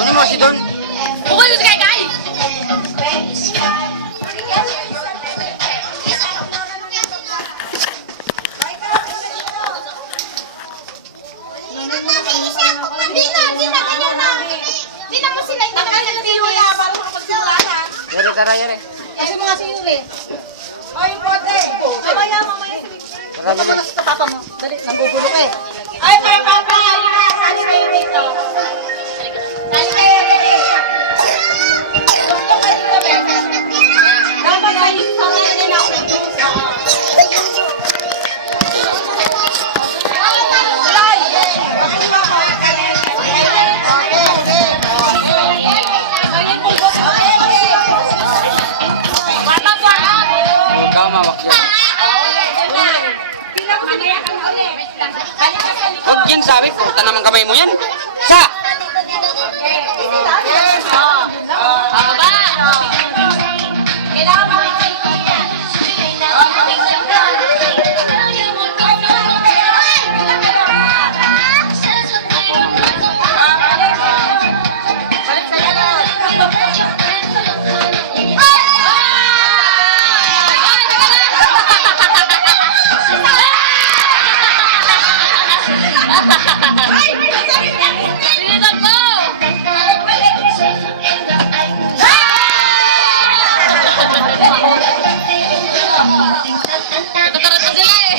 Ano mo si Don? Bukod ko si Kai! Hindi na, ganyan na. Hindi na mo sila, hindi na nagpilo na para makapagsimula na. Yari, tara, yari. Kasi mga sinuri. O, yung pote. Mamaya. Tara, bilis. Sa papa mo. Dali, nagugulo ka eh. Ay, papa, sali kayo dito. Sali kayo dito. Tungkol ka dito, bebe. Dapat kayo sa mga nila ako. Ikaw mawak yan. Huwag yan sabi, puta naman kamay mo yan. Sa! Sinitan mo! Tatarat na sila eh!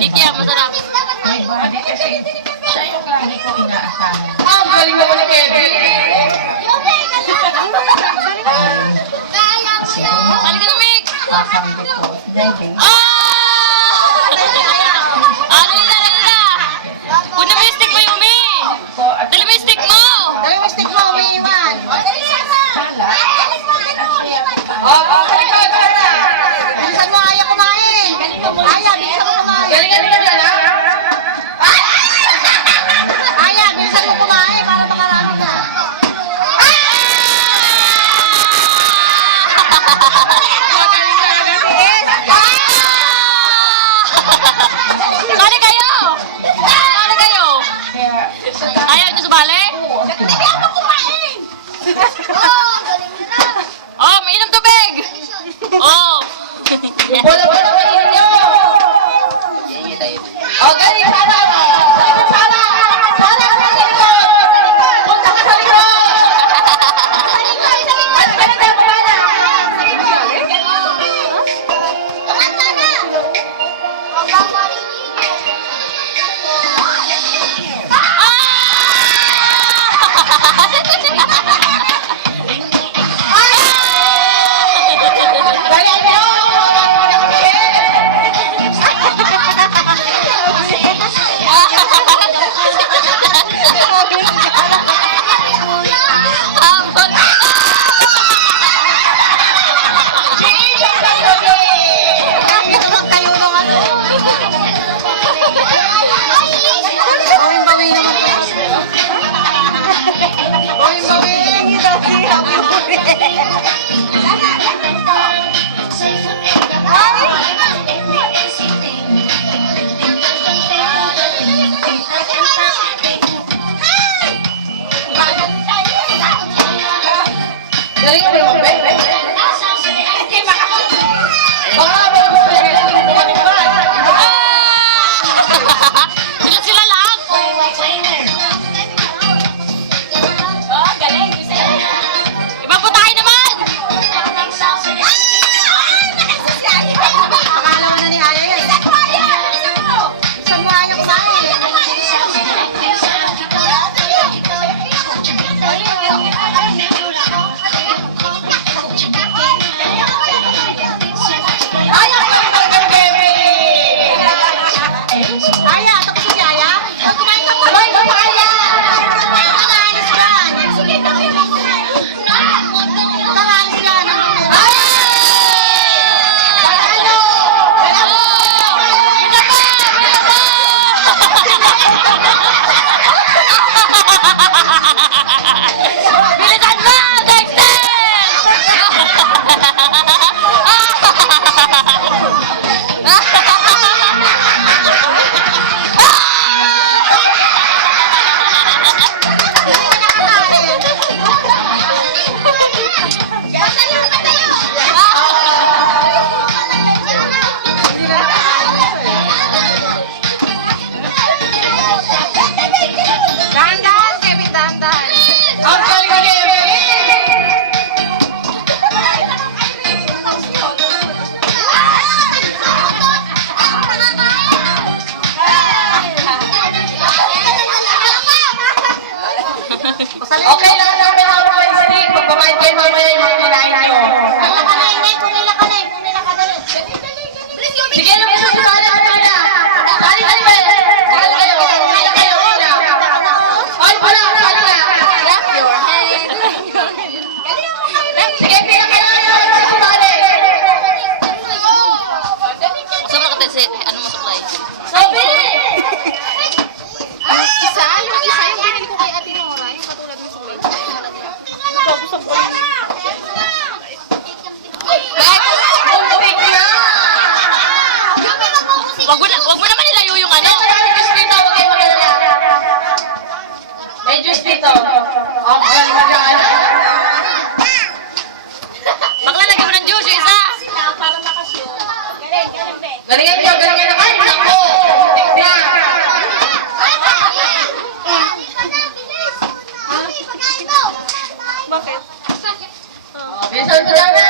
Kikiam, masarap. May body kasi siya yung lagi ko inaasahan. Ang galing naman ni Kevin. Halika na, Mick. Sasambi ko, diving. Ano na? Una mo yung stick mo, Yumi. Dali mo yung stick mo. Dali mo stick mo, umiiwan. Sala. Bilisan mo, ayaw kumain. Ayaw, bilisan mo kumain. Galing ka dyan, ha? Ayaw, bilisan mo kumain para makarami ka. Sali kayo! Sali kayo! Kaya, Ayaw niyo sumali? Ayaw mo kumain. Oh, mainom tubig! Yung bola-bola kayo ninyo. Iingi tayo. O, galing sana. Sana. Sana sa likod. Punta ka sa likod. At galing na bumana. Galing nyo. Habol. Bawing-bawing naman kayo. Bawing-bawing. Galing mo yung bebe. Baka ba yung bebe? Sila lang. Ipagputahin naman. Akala mo na ni Aya yan. Saan mo Aya kumain? Aya, Aya, tapos si Aya? Kumain ka pa. Kumain ka pa, Aya. Nakaanis ka. Nakaanis ka. Aya! Ano? Bilisan mo, Dexter! Dahan-dahan, Kevin, dahan-dahan. Ang galing, Okay lang namin hawak ng stick. Pagpapahit kayo mamaya yung mga kinain nyo. Sige, yung isa sa kanya, kanya. Kali kayo, kali kayo. Kali kayo, una. Ay, wala, kali ka. Sige, pila kayo, yung sumali. Masama ka tayo sa ano mo supply? Sabi! Isa, yung binili ko kay Ate Nora, yung katulad ng suway. Wag mo naman nilayo yung ano. May juice dito. Ang galing mag-aala. Maglalagay mo ng juice yung isa. Galingan nyo, galingan nyo. Ay, naku! Tignan. Bakit? Bilisan ko namin.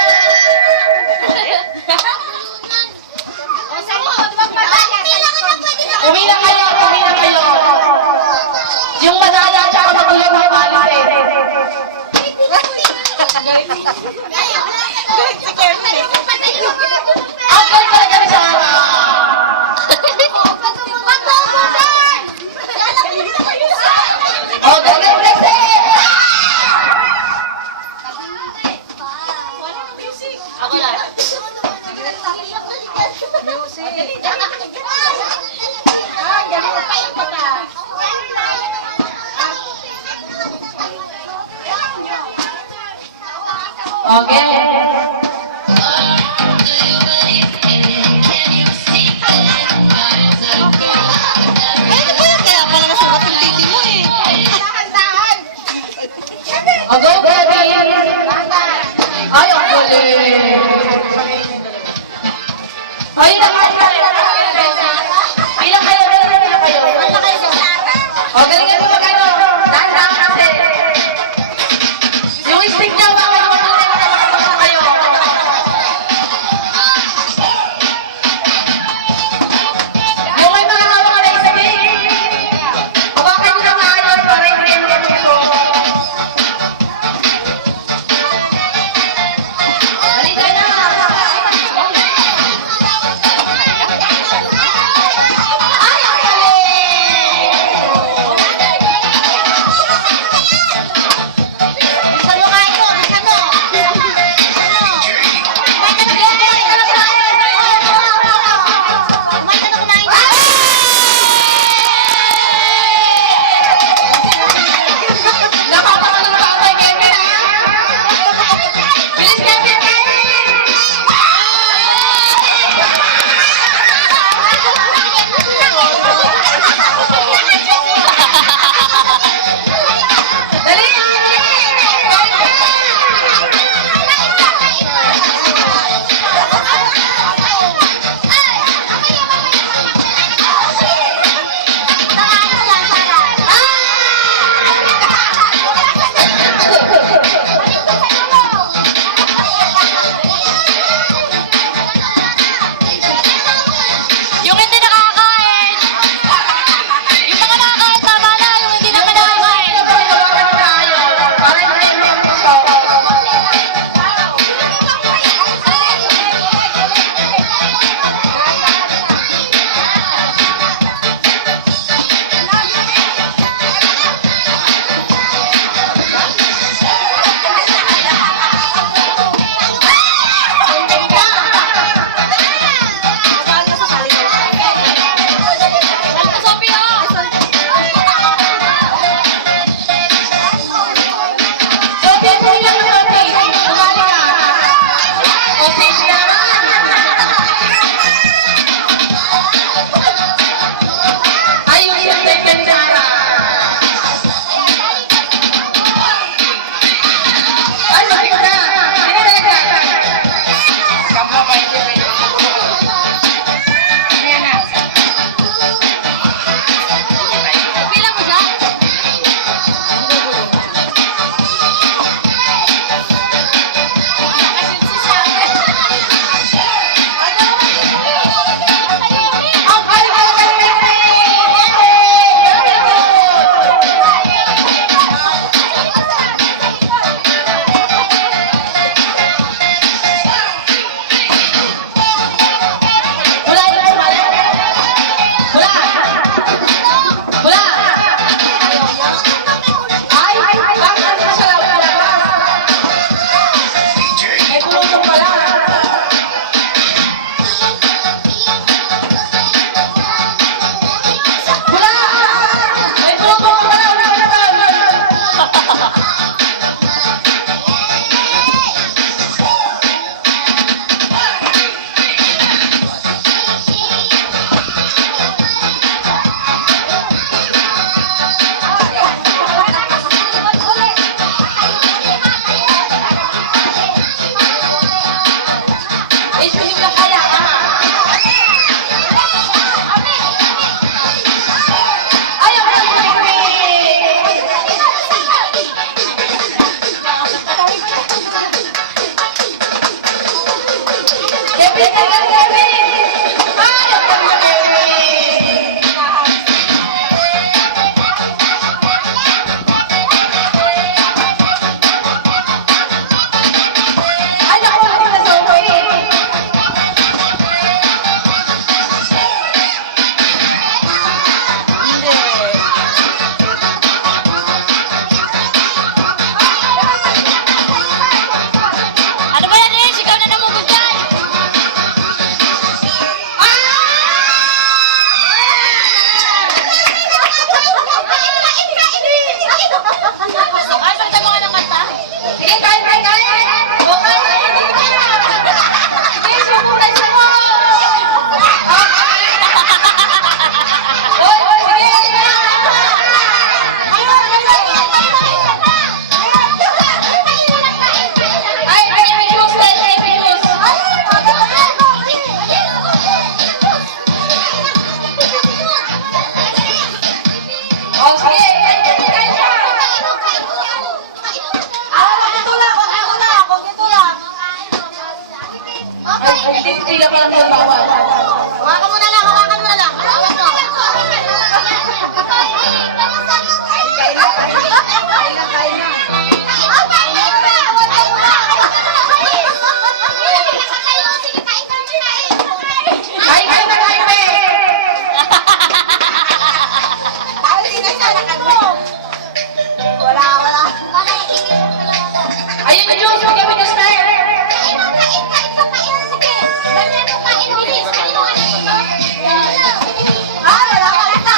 Umila kayo, umila kayo. Yung madala tsaka magulong na palitin. Ang galing talaga ni Sarah. Oh, galing, Lexie! Ako lang. Okay. Kaya pala nasukat yung titi mo eh. Oh, go, Gabby! Ay, ang galing! Kevin! Ay, ang galing na Kevin! Ay, naku, naku na Zoe! Hindi. Ano ba yan, eh? Ikaw na namugod yan. Ay, magta mga ng kanta. Sige, kain, kain, kain! O, kain, kain, kain! Sige, sumulan siya mo! Oy, oy, sige! Ay, baby juice, baby juice! O, sige, kain, kain, kain siya! Ito lang, ito lang. Ay, tila pa lang yung bawal. Hawakan mo na lang, hawakan mo na lang. Hawakan mo. Kain na, kain na. Kain na, kain na. Kain, kain na, kain na. Ayun yung juice, magkabit yung style.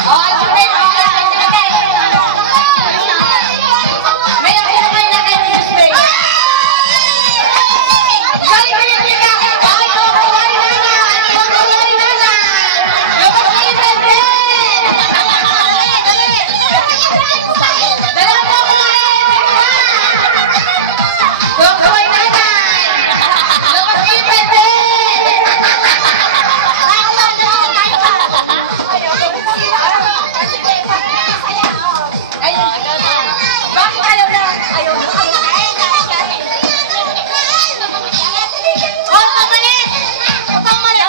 O, ay, sige, may nakita kayo na kayo yung style. Kain, kain, kain, kain. Ay, kumain na na. Kumain na na. Labas na yung bebe. Dala mo kumain. Kumain na na. Labas na yung bebe. Ay, bakit ayaw na? Ayaw na. Oh, pamalit! Pamalit!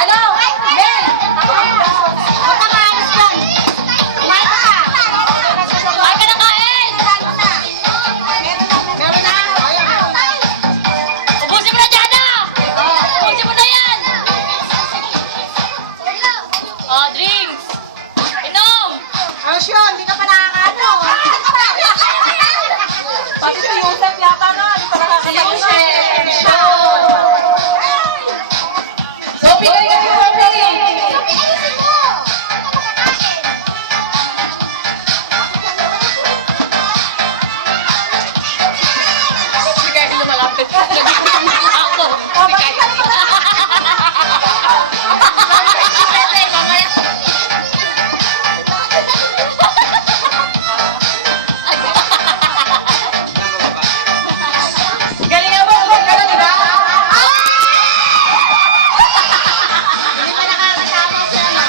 Ano? Ben! Pagkakaalis dyan. Kumain ka pa. Ay, ka na kain. Meron na. Ubusin mo na, Jana. Ubusin mo na yan. Oh, drinks. Inom. Asyo, hindi ka pa nakakaano. Pati si Yusef yata na. Si Yusef. Sophie, kayo kasi Sophie. Si Kevin lumalapit. Ako. Si Kevin. Galing nga ba? Huwag ka na, di ba? Hindi pa nakakasama siya na.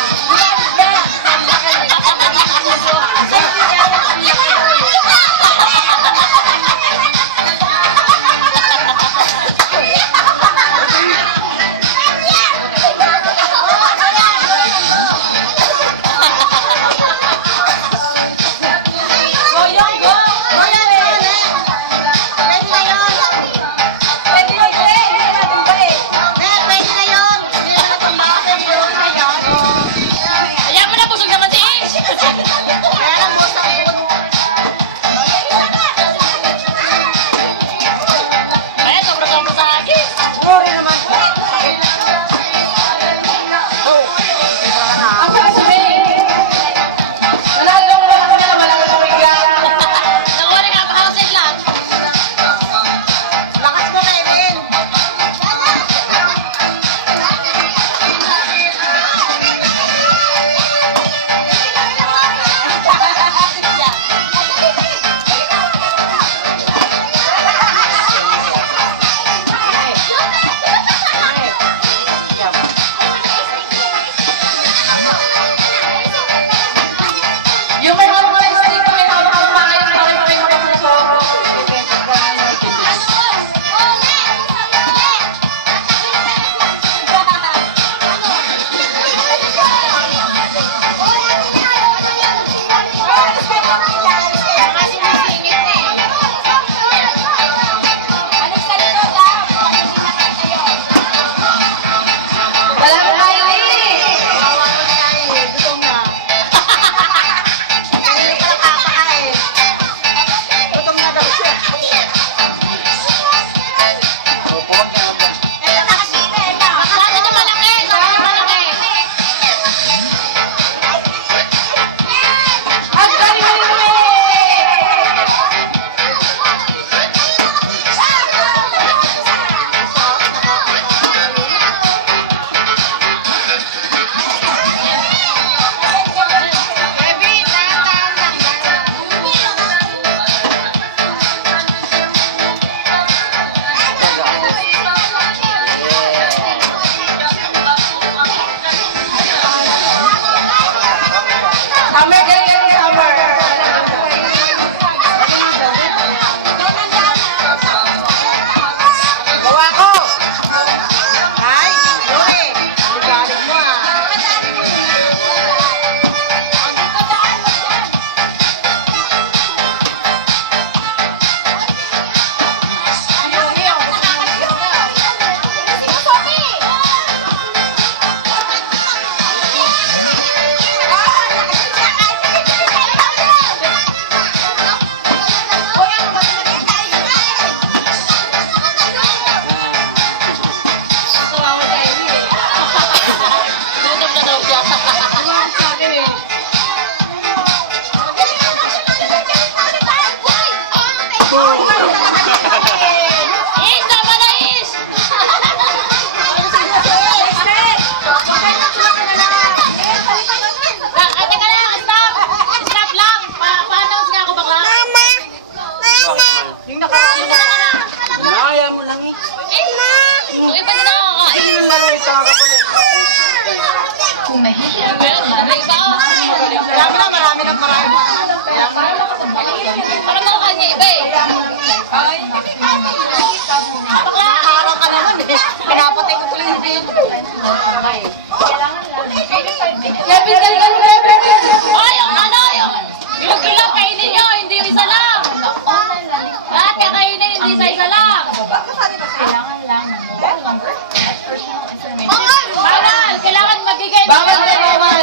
Marami na, marami na, marami pa. Para mga kanya iba eh. Araw ka naman eh. Pinapatay ko tuloy yung video. Kevin, galingan, Kevin! Ay, yung ano, yung kilo kainin nyo, hindi yung isa lang. Lahat kakainin, hindi isa lang. Kailangan lang ng mobile number at personal information. Bawal, kailangan magiging. Bawal na, bawal.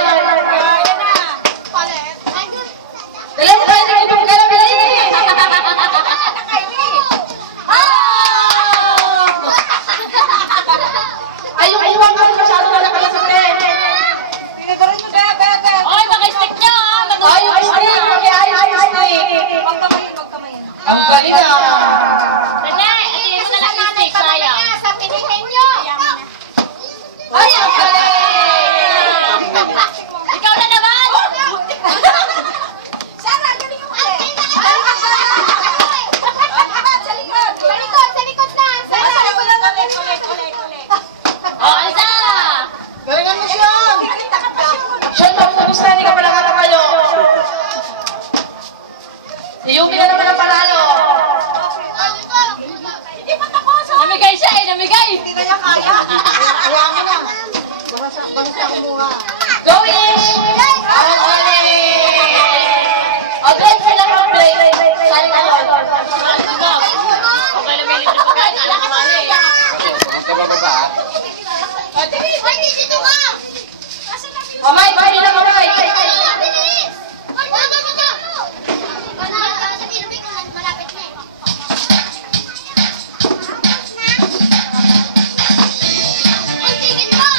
Dalang tayo na ibang galabili. Ayun, iwan ko masyado na nakalasap eh. Oy, maka-stick nyo, ah. Ayun, ay, ang galing ah. Rene, atiin mo na lang yung stick, sayang. Sa pinihin nyo. Ay, ang galing. Ikaw na naman! Sarah, galing mo ulit. Sa likod na. Sarah. O, Alsa! Galingan mo siyang. Siyang, tapos na, hindi ka pala kayo. Si Yumi na naman ang panalo. Hindi pa tapos. Namigay siya eh, namigay! Hindi na niya kaya. Kaya mo na. Basta kumuha. Go in! Ang galing! O, Glenn, sila ka, Glenn. Sali ka doon. Alis mo. Okay lang may libre pagkain, alam ko mali. Ay, dito ka. Kamay, bali na kamay. Bilis. Malapit na eh. Ay, tigil ka.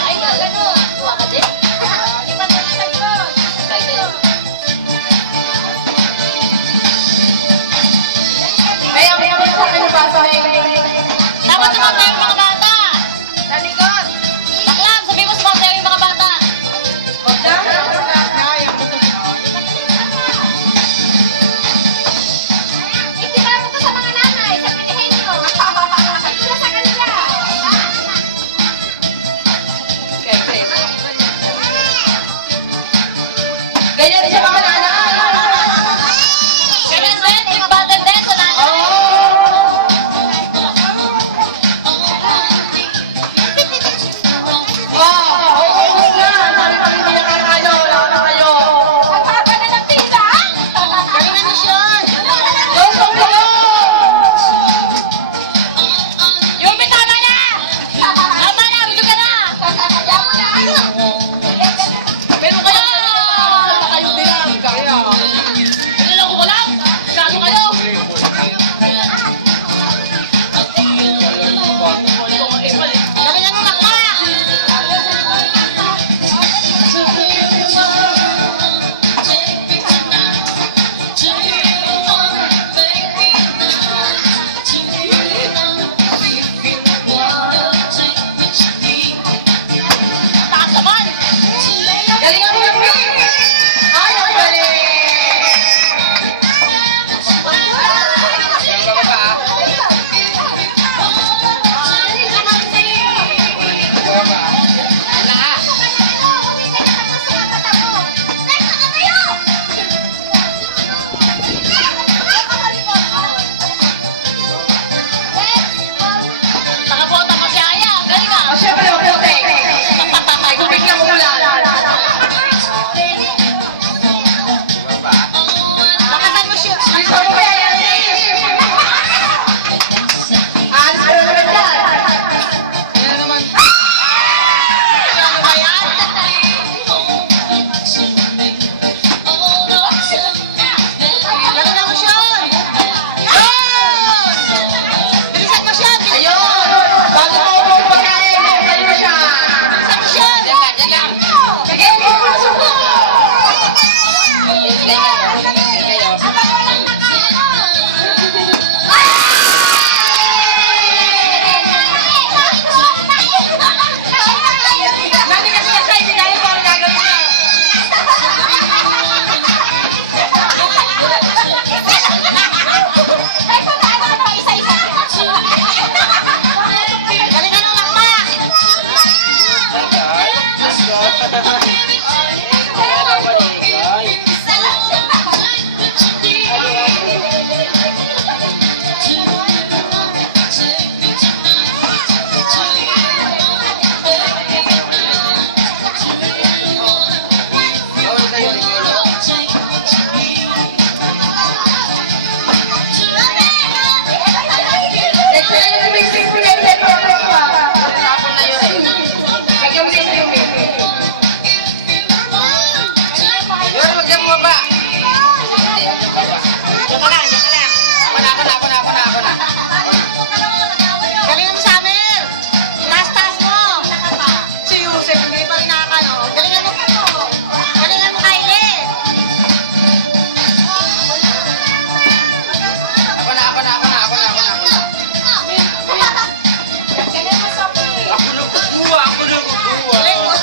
Ay, gano'n. Tuwa ka din. Excited. Kaya sa akin yung basahin. Dapat sumama yung mga bata. Baklang, sabi mo sumama yung mga bata. Itira mo to sa mga nanay, sa pinihin nyo. Itira sa kanila. Ganyan din siya mga nanay. Ganyan din, big button din sa nanay. O, Diyan ka lang, diyan ka lang. Ako na. Galingan mo, Summer! Taas mo! Si Yusef, hindi pa rin nakakano. Galingan mo, Kylie! Ako na. Galingan mo, Sophie! Ako na kukuha. Galing mo.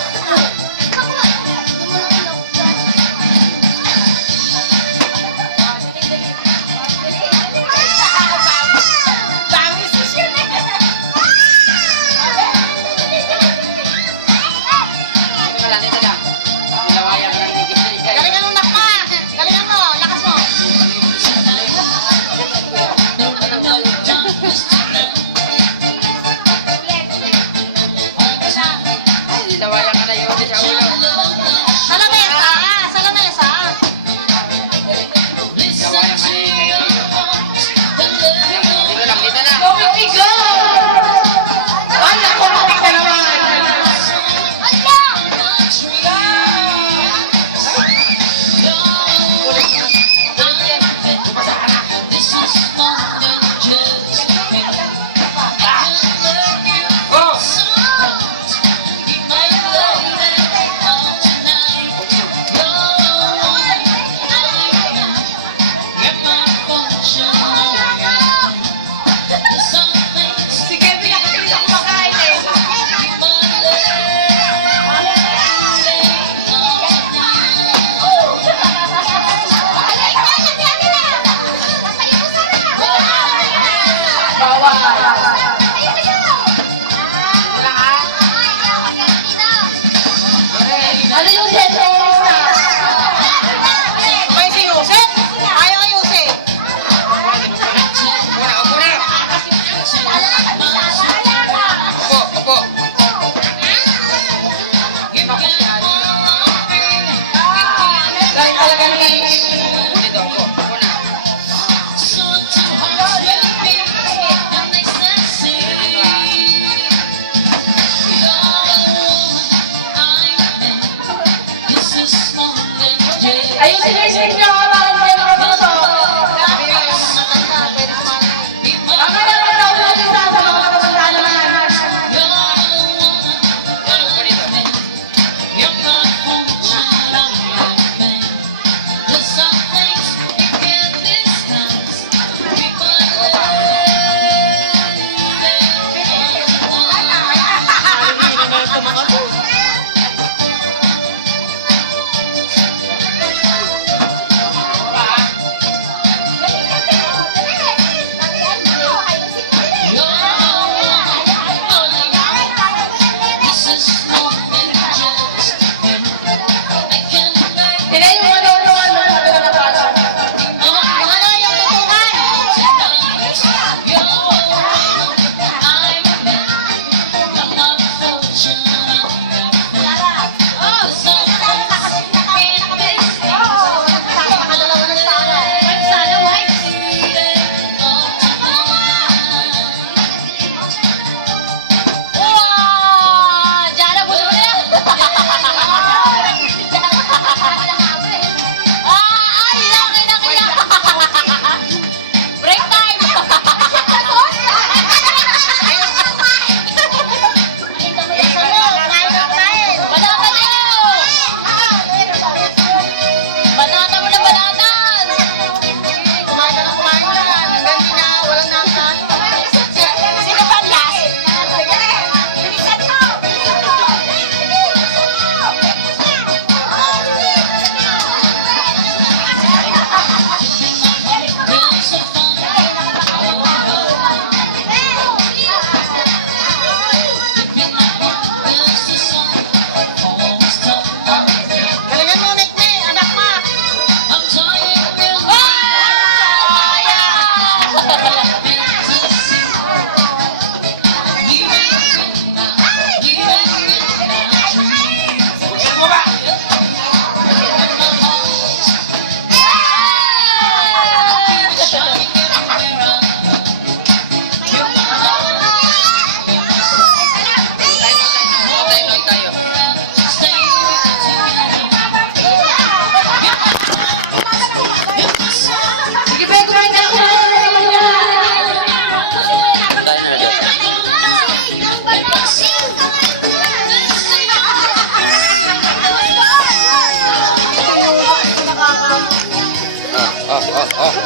Oh.